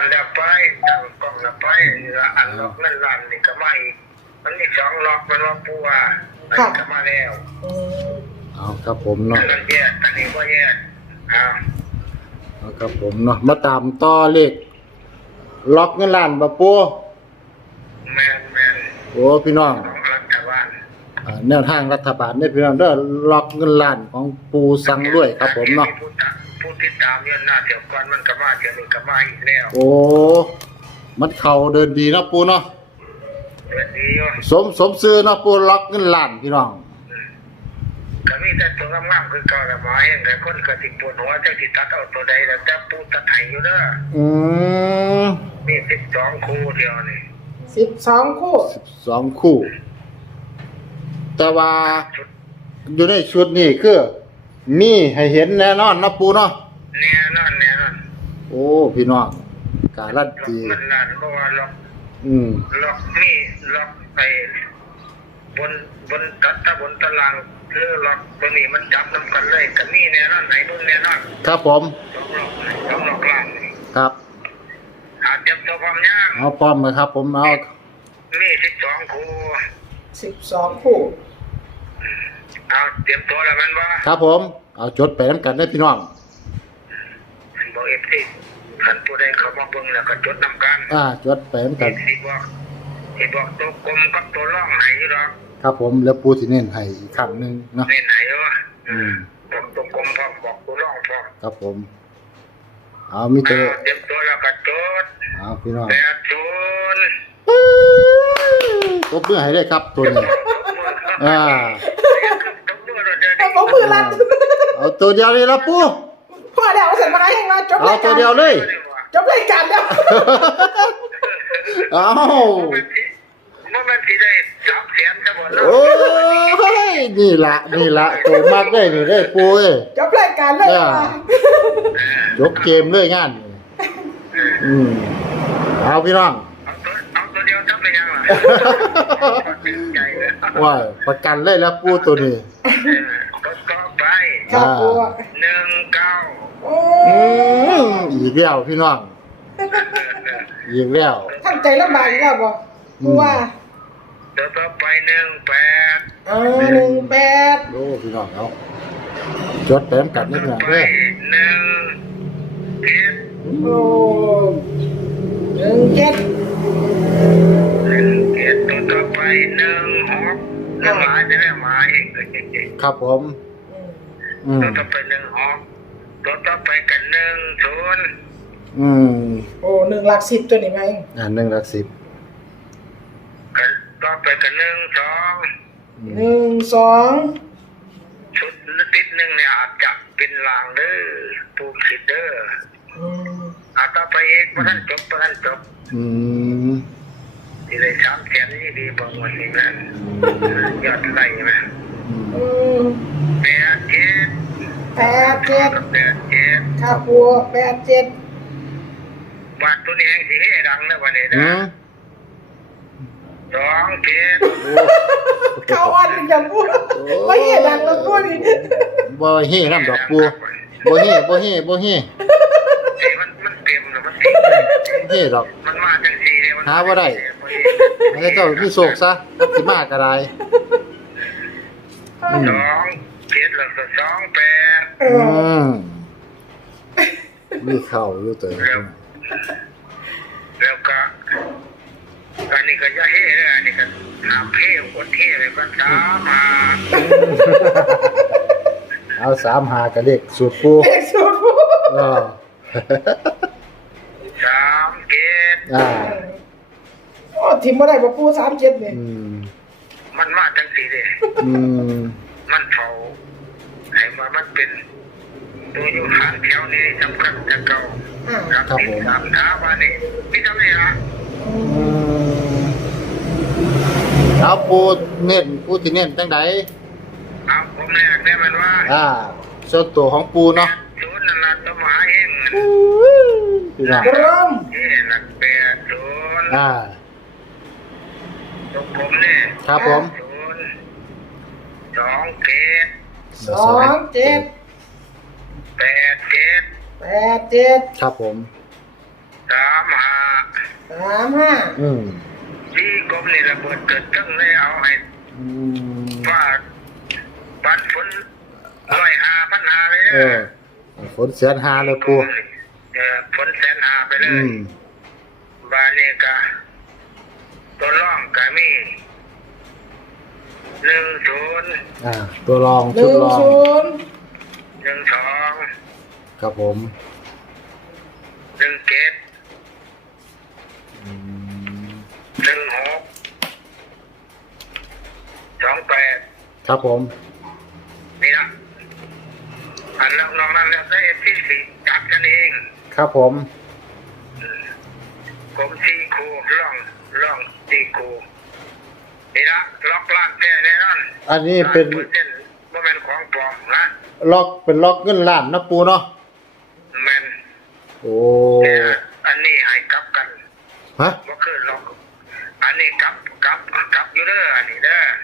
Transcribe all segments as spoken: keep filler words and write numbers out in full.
แล้วไปตั้งกล้องแล้วไปอันล็อกนั่นลั่นนี่ก็มาอีกมันมีสองล็อกมันว่าปูว่าอันนี้ก็มาแล้วเอาครับผมเนาะอันนั้นแยกอันนี้ก็แยกอ่าเอาครับผมเนาะมาตามต่อเลขล็อกเงินล้านบ่ปูแม่นแม่นโอ้พี่น้องรัฐบาลแนวทางรัฐบาลเนี่ยพี่น้องเด้อล็อกเงินล้านของปูสังรวยครับผมเนาะผู้ติดตามเนี่ยหน้าเดี๋ยวก่อนมันก็มาเดี๋ยวนี้ก็มาอีกแล้วโอ้มันเข้าเดินดีเนาะปูเนาะเดินดีอยู่สมสมซื้อเนาะปูล็อกเงินล้านพี่น้องก็มีแต่ตัวงามๆคือเก่าละหมายแต่คนก็สิปวดหัวจักสิตัดเอาตัวใดแล้วแต่ปูตัดให้อยู่เด้ออืมมีสิบสองคู่เดียวนี่สิบสองคู่สิบสองคู่แต่ว่าอยู่ในชุดนี้คือมีให้เห็นแน่นอนนะปูเนาะแน่นอนแน่นอนโอ้พี่น้องการันตีมันนั่นเพราะว่าล็อกอืมล็อกนี่ล็อกไปบนบนตัดตะบนตารางหรือล็อกตรงนี้มันจับน้ำกันเลยก็มีแน่นอนไหนนู่นแน่นอนครับผมต้องล็อกต้องล็อกล่างครับอาจจะตัวความยากเอาป้อมเลยครับผมเอามีสิบสองคู่สิบสองคู่เอาเตรียมตัวแล้วมันว่าครับผมเอาจดไปน้ำกันได้พี่น้องบอกเอฟซีขันผู้ใดเขามาเบิ่งแล้วก็จดนำกันอ่าจดไปน้ำกันเอฟซีบอกเอฟบอกตัวกลมกับตัวร่องไหนอยู่หรอกครับผมแล้วปูที่เน้นให้อีกครั้งหนึ่งเนาะเน้นไหนวะอืมบอกตัวกลมพร้อมบอกตัวร่องพร้อมครับผมเอามีตัวเตรียมตัวแล้วก็จดเอาพี่น้องแปดศูนย์ตบมือให้ได้ครับตัวนี้อ่าเอาผมมือลั่นเอาตัวเดียวเลยละปูพอแล้วเสร็จมาให้ยังไงจบรายการเอาตัวเดียวเลยจบรายการแล้วเอามันมันสิได้สามแสนจะหมดแล้วโอ้ยนี่ละนี่ละตัวมากได้นี่ได้ปูเอ้ยจบรายการเลยจบเกมเลยงานอืมเอาพี่น้องเอาตัวเดียวจับไปยังล่ะว่าประกันเลยแล้วปูตัวนี้ก็ไปครับปูหนึ่งเก้าอืมอีกแล้วพี่น้องอีกแล้วท่านใจลำบากอีกแล้วบ่ปูว่าตัวต่อไปหนึ่งแปดเออหนึ่งแปดโอ้พี่น้องเอาจดแต้มกันนิดหน่อยเด้อหนึ่งเจ็ดโอ้หนึ่งเจ็ดหนึ่งเจ็ดตัวต่อไปหนึ่งหกหนึ่งหมายจะได้หมายครับผมตัวต่อไปหนึ่งหกตัวต่อไปกันหนึ่งศูนย์อืมโอ้หนึ่งหลักสิบตัวนี้ไหมอ่าหนึ่งหลักสิบกันต่อไปกันหนึ่งสองหนึ่งสองชุดติดหนึ่งเนี่ยอาจจะเป็นลางเด้อปูคิดเด้ออาต่อไปอีกพระท่านจบพระท่านจบอืมที่ได้สามแสนนี่ดีบางวันนี้นะยอดไล่ไหมแปดเจ็ดแปดเจ็ดแปดเจ็ดครับปูแปดเจ็ดบาทตัวนี้แห่งสีให้ดังนะวันนี้นะสองเจ็ดเข้าอันอย่างพูดไม่เห็นดังแล้วพูดนี่บ่เฮ่น้ำดอกปูบ่เฮ่บ่เฮ่บ่เฮ่มันมันเต็มแล้วมันเต็มเฮ่ดอกมันมาจังสีเลยหาบ่ได้มันจะเจ้ามีโศกซะสิมากก็ได้สองเจ็ดแล้วก็สองแปดอืมมีเข้าอยู่ตัวแล้วก็อันนี้ก็จะเฮ่เลยอันนี้ก็หาเฮ่กดเฮ่เลยก็สามหาเอาสามหากระเด็กสูตรปูเด็กสูตรปูสามเจ็ดอ่าโอ้ทิมไม่ได้บอกปูสามเจ็ดเนี่ยมันมาจังสีเลยมันเผาไอ้มามันเป็นตัวอยู่หางแถวนี้สำคัญจะเก่าครับผมสามท้าวันนี้พี่ทำไงล่ะเอาปูเน้นปูที่เน้นจังไดเอาผมแรกได้มันว่าอ่าส่วนตัวของปูเนาะศูนย์นั่นละตัวหมาเองพี่น้องเริ่มเอ๊ะหลักแปดศูนย์อ่าตัวผมเนี่ยครับผมศูนย์สองเจ็ดสองเจ็ดแปดเจ็ดแปดเจ็ดครับผมสามห้าสามห้าอืมที่กรมนี่ระเบิดเกิดตั้งเลยเอาให้อืมว่าปันฝนร้อยหาพันหาเลยเอนะอฝนแสนหาเลยปูเออฝนแสนหาไปเลอืยมบาเนกาตัวร่องกามีหนึ่งศูนย์อ่า ตัวรองหชุดนึ่งรองศูนย์หนึ่งสองครับผมหนึ่งเจ็ดอืมหนึ่งหกสองแปดครับผมนี่นะอันแล้วนอกนั้นแล้วได้ที่สี่จัดกันเองครับผมผมซีคูล่องล่องซีคูนี่นะล็อกล้านแท้แน่นอนอันนี้เป็นเปอร์เซ็นต์ว่าเป็นของปลอมนะล็อกเป็นล็อกเงินล้านนะปูเนาะแมนโอ้เนี่ยอันนี้ให้กลับกันฮะว่าคือล็อกอันนี้กลับกลับกลับอยู่เด้ออันนี้เด้อ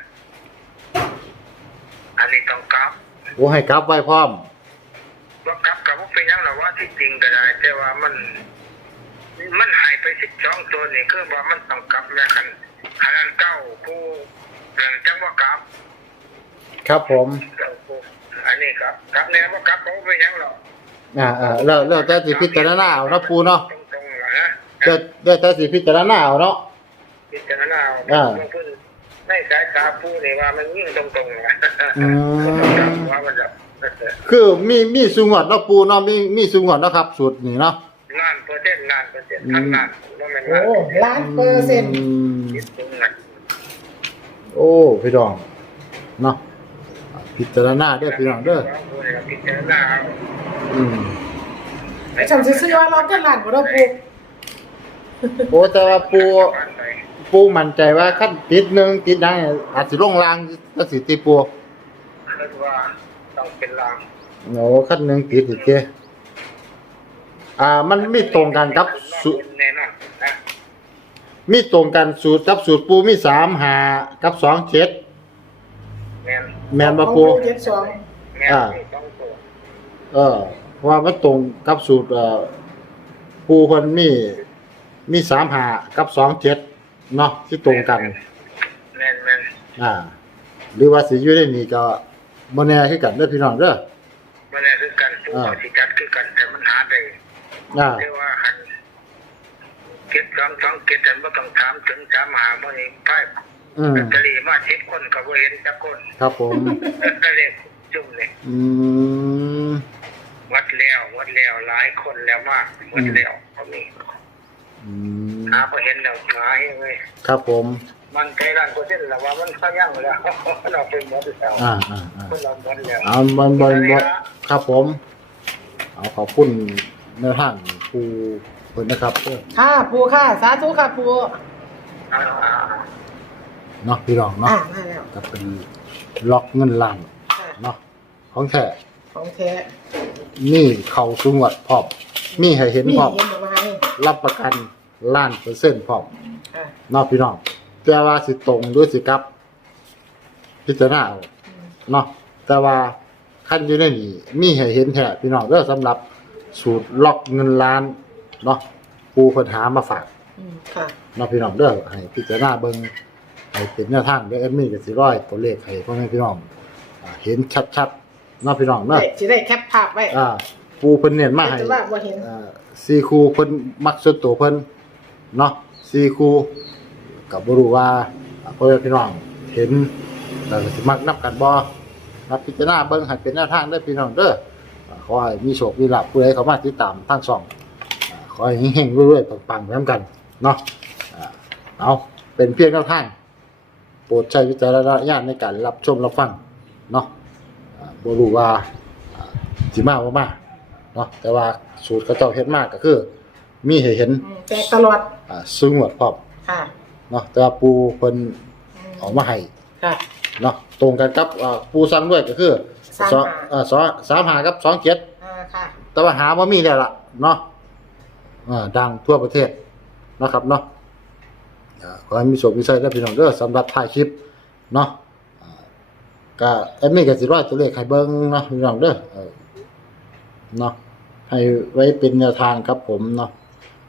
อันนี้ต้องกลับโอ้ให้กลับไว้พร้อมว่ากลับกับว่าเป็นยังหรอว่าที่จริงก็ได้แต่ว่ามัน มันหายไปสิบสองตัวนี่คือว่ามันต้องกลับแม่คันอันนั้นเก้าคู่หลังจากว่ากลับครับผมเก้าคู่อันนี้ครับกลับเนี่ยว่ากลับเขาไปยังหรอกอ่าอ่าแล้วแล้วแต่สิพิจารณาเอานะปูเนาะตรงๆนะฮะแล้วแล้วแต่สิพิจารณาเอาเนาะพิจารณาเอาอ่าเพิ่นในสายตาผู้นี่ว่ามันยิ่งตรงๆนะอืมว่ามันจะคือมีมีสูงหวดเนาะปูเนาะมีมีสูงหวดเนาะครับสูตรนี่เนาะงานเปอร์เซ็นต์งานเปอร์เซ็นต์ทั้งงานว่ามันโอ้งานล้านเปอร์เซ็นต์อืมคิดตรงนั้นโอ้พี่น้องเนาะพิจารณาเด้อพี่น้องเด้อพิจารณาเอาอืมไอ้ฉันซื้อว่าเราจะล้านบ่ได้ปูโอ้แต่ว่าปูปูมั่นใจว่าขั้นติดหนึ่งติดได้อาจสิลงลางก็สิติปูคิดว่าต้องเป็นลางโอ้ขั้นหนึ่งติดอีกเด้อ่า มันมีตรงกันครับสูตรแน่นอนนะมีตรงกันสูตรกับสูตรปูมีสามหากับสองเจ็ดแม่นแมนมาของปูเจ็ดสองแม่นอ่าต้องตัวเออเพราะว่ามันตรงกับสูตรเอ่อปูเพิ่นมีมีสามหากับสองเจ็ดเนาะที่ตรงกันแม่นแม่นอ่า หรือว่าสิอยู่ได้นี่ก็บ่แน่คือกันเด้อพี่น้องเด้อมันเนี่ยคือกันผู้บริการคือกันแต่มันหาได้อ่าเรียกว่าหันเก็บสองสองเก็บแต่ไม่ต้องถามถึงถามหาเมื่อนี้ไพ่อืมแบตเตอรี่มาสิบคนก็บ่เห็นสักคนครับผมก็เรียกจุ่มเลยอืมวัดแล้ววัดแล้วหลายคนแล้วมากวัดแล้วก็มีอืมหาพอเห็นแล้วหายเลยครับผมมันใจร้านเปอร์เซ็นต์แล้วว่ามันเขายั่งแล้ว เราเป็นหมดแล้วอ่าอ่าอ่าคนเราหมดแล้วเอามันบ่บ่ครับผม เอาขอบคุณในทางปูเพิ่นนะครับเด้อค่ะปูค่ะ สาธุค่ะปูอ่าเนาะพี่น้องอ่าเนาะมาแล้วก็เป็นล็อกเงินล้านค่ะเนาะของแท้ของแท้นี่เข้าสูงวัดพร้อมมีให้เห็นมีพร้อมเห็นบ่มาให้รับประกันล้านเปอร์เซ็นต์พร้อมค่ะเนาะพี่น้องแต่ว่าสิตรงหรือสิกลับ พิจารณาเอาอืมเนาะแต่ว่าขั้นอยู่ในนี้มีให้เห็นแท้พี่น้องเด้อสำหรับสูตรล็อกเงินล้านเนาะปูเพิ่นหามาฝากอืมค่ะเนาะพี่น้องเด้อให้พิจารณาเบิ่งให้เป็นแนวทางเด้อแอดมินก็สิร้อยตัวเลขให้พ่อแม่พี่น้องอ่าเห็นชัดๆเนาะพี่น้องเนาะได้สิได้แคปภาพไว้อ่าปูเพิ่นเน้นมาให้แต่ว่าบ่เห็นอ่าสี่คู่เพิ่นมักส่วนตัวเพิ่นเนาะสี่คู่ก็บ่รู้ว่าอ่าพ่อแม่พี่น้องเห็นแล้วก็สิมักนับกันบ่นับพิจารณาเบิ่งให้เป็นแนวทางเด้อพี่น้องเด้ออ่าขอให้มีโชคมีลาภผู้ใดเข้ามาติดตามทางช่องอ่าขอให้เฮงๆรวยๆปังๆไปนำกันเนาะอ่าเอาเป็นเพียงแนวทางโปรดใช้วิจารณญาณในการรับชมรับฟังเนาะอ่าบ่รู้ว่าอ่าสิมาบ่มาเนาะแต่ว่าสูตรเขาเจ้าเฮ็ดมาก็คือ มีให้เห็นอืมแจกตลอดอ่าซึ่งหมดพร้อมค่ะเนาะแต่ว่าปูเพิ่นอืมเออกมาให้ค่ะเนาะตรงกันกับอ่าปูสั่งด้วยก็คือสามสองหาเอ่อสองสามหากับสองเจ็ดอ่าค่ะแต่ว่าหาบ่มีแล้วล่ะเนาะอ่าดังทั่วประเทศนะครับเนาะอ่าขอให้มีโชคมีชัยเด้อพี่น้องเด้อสำหรับถ่ายคลิปเนาะอ่าก็แอดมินก็สิร้อยตัวเลขให้เบิ่งเนาะพี่น้องเด้อเออเนาะให้ไว้เป็นแนวทางครับผมเนาะ เอ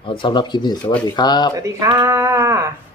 เอาสำหรับคลิปนี้สวัสดีครับสวัสดีค่ะ